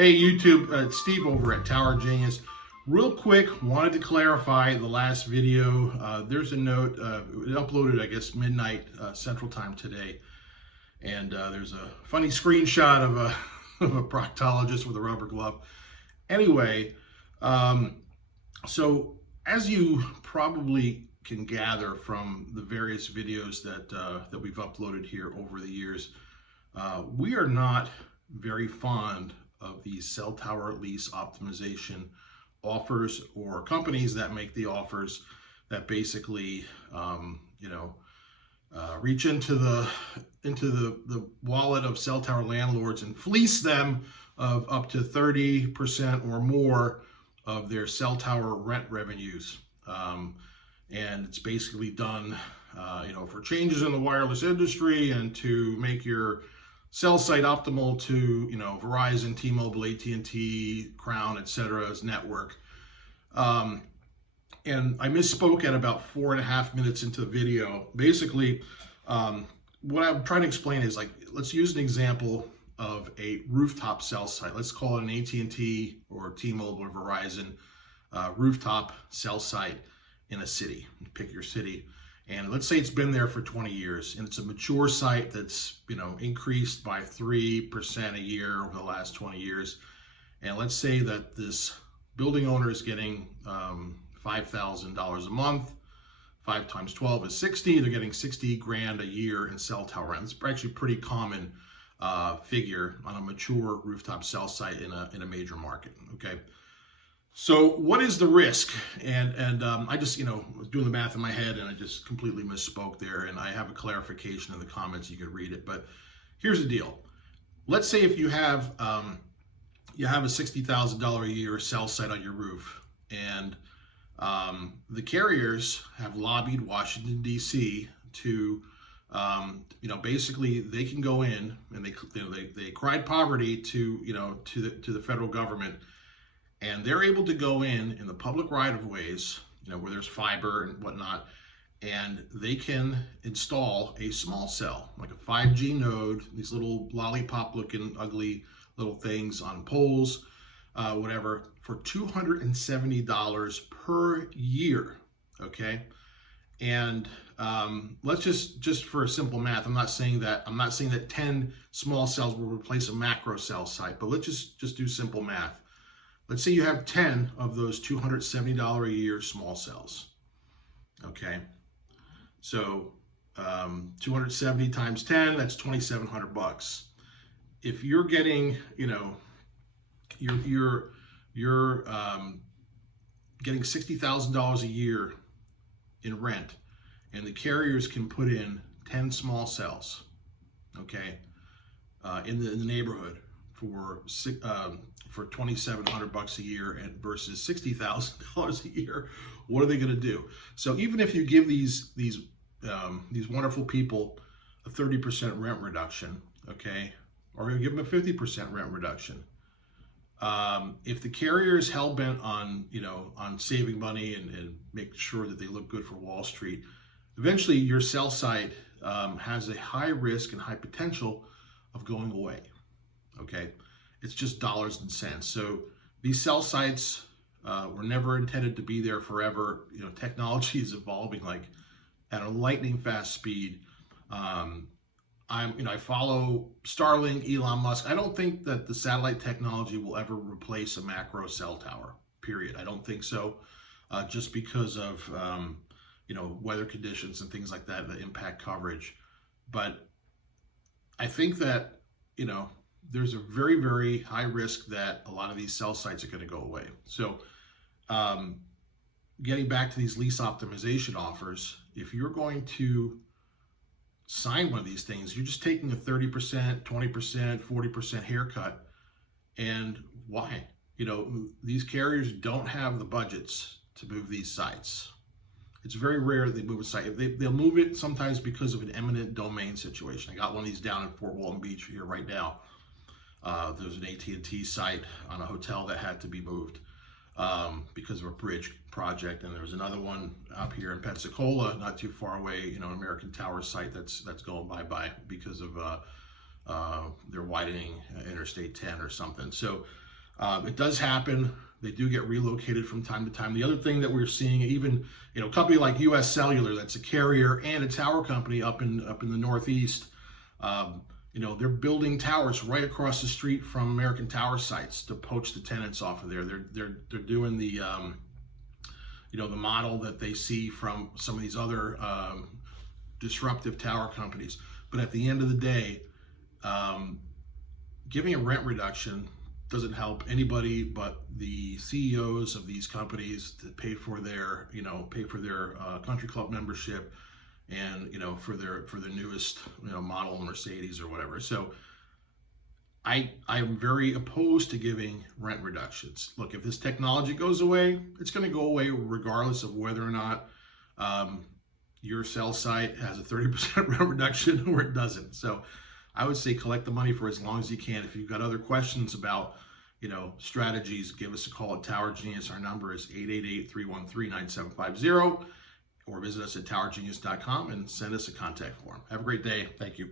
Hey YouTube, it's Steve over at Tower Genius. Real quick, wanted to clarify the last video. There's a note, it uploaded I guess midnight Central Time today, and there's a funny screenshot of a, of a proctologist with a rubber glove. Anyway, so as you probably can gather from the various videos that we've uploaded here over the years, we are not very fond of these cell tower lease optimization offers, or companies that make the offers that basically reach into the wallet of cell tower landlords and fleece them of up to 30% or more of their cell tower rent revenues. And it's basically done for changes in the wireless industry and to make your cell site optimal to Verizon, T-Mobile, AT&T, Crown, etc.'s network. And I misspoke at about 4.5 minutes into the video. Basically, what I'm trying to explain is, like, let's use an example of a rooftop cell site. Let's call it an AT&T or T-Mobile or Verizon rooftop cell site in a city. Pick your city. And let's say it's been there for 20 years and it's a mature site that's, increased by 3% a year over the last 20 years. And let's say that this building owner is getting $5,000 a month. 5 times 12 is 60. They're getting 60 grand a year in cell tower rent. It's actually a pretty common figure on a mature rooftop cell site in a major market. Okay. So what is the risk? And I just, was doing the math in my head and I just completely misspoke there. And I have a clarification in the comments. You can read it. But here's the deal. Let's say if you have a $60,000 a year cell site on your roof, and the carriers have lobbied Washington, D.C. to, basically they can go in and they cried poverty to the federal government. And they're able to go in the public right-of-ways, where there's fiber and whatnot, and they can install a small cell, like a 5G node, these little lollipop-looking, ugly little things on poles, whatever, for $270 per year, okay? And let's just for simple math, I'm not saying that 10 small cells will replace a macro cell site, but let's just do simple math. Let's say you have 10 of those $270 a year small cells, okay? So 270 times 10, that's $2,700. If you're getting, you're getting $60,000 a year in rent, and the carriers can put in 10 small cells, okay, in the neighborhood for $2,700 a year and versus $60,000 a year, what are they going to do? So even if you give these wonderful people a 30% rent reduction, okay, or you give them a 50% rent reduction, if the carrier is hell bent on on saving money and make sure that they look good for Wall Street, eventually your cell site has a high risk and high potential of going away. Okay, it's just dollars and cents. So these cell sites were never intended to be there forever. Technology is evolving like at a lightning fast speed. I follow Starlink, Elon Musk. I don't think that the satellite technology will ever replace a macro cell tower, period. I don't think so, just because of weather conditions and things like that that impact coverage. But I think that there's a very, very high risk that a lot of these cell sites are going to go away. So getting back to these lease optimization offers, if you're going to sign one of these things, you're just taking a 30%, 20%, 40% haircut. And why? These carriers don't have the budgets to move these sites. It's very rare that they move a site. They'll move it sometimes because of an eminent domain situation. I got one of these down in Fort Walton Beach here right now. There's an AT&T site on a hotel that had to be moved because of a bridge project, and there was another one up here in Pensacola, not too far away, an American Tower site that's going bye-bye because of they're widening Interstate 10 or something. So It does happen. They do get relocated from time to time. The other thing that we're seeing, even a company like U.S. Cellular, that's a carrier and a tower company up in the Northeast. They're building towers right across the street from American Tower sites to poach the tenants off of there. They're doing the the model that they see from some of these other disruptive tower companies. But at the end of the day, giving a rent reduction doesn't help anybody but the CEOs of these companies to pay for their country club membership and for their newest model Mercedes or whatever. So I am very opposed to giving rent reductions. Look, if this technology goes away, it's going to go away regardless of whether or not your cell site has a 30% rent reduction or it doesn't. So I would say collect the money for as long as you can. If you've got other questions about strategies, give us a call at Tower Genius. Our number is 888-313-9750, or visit us at towergenius.com and send us a contact form. Have a great day. Thank you.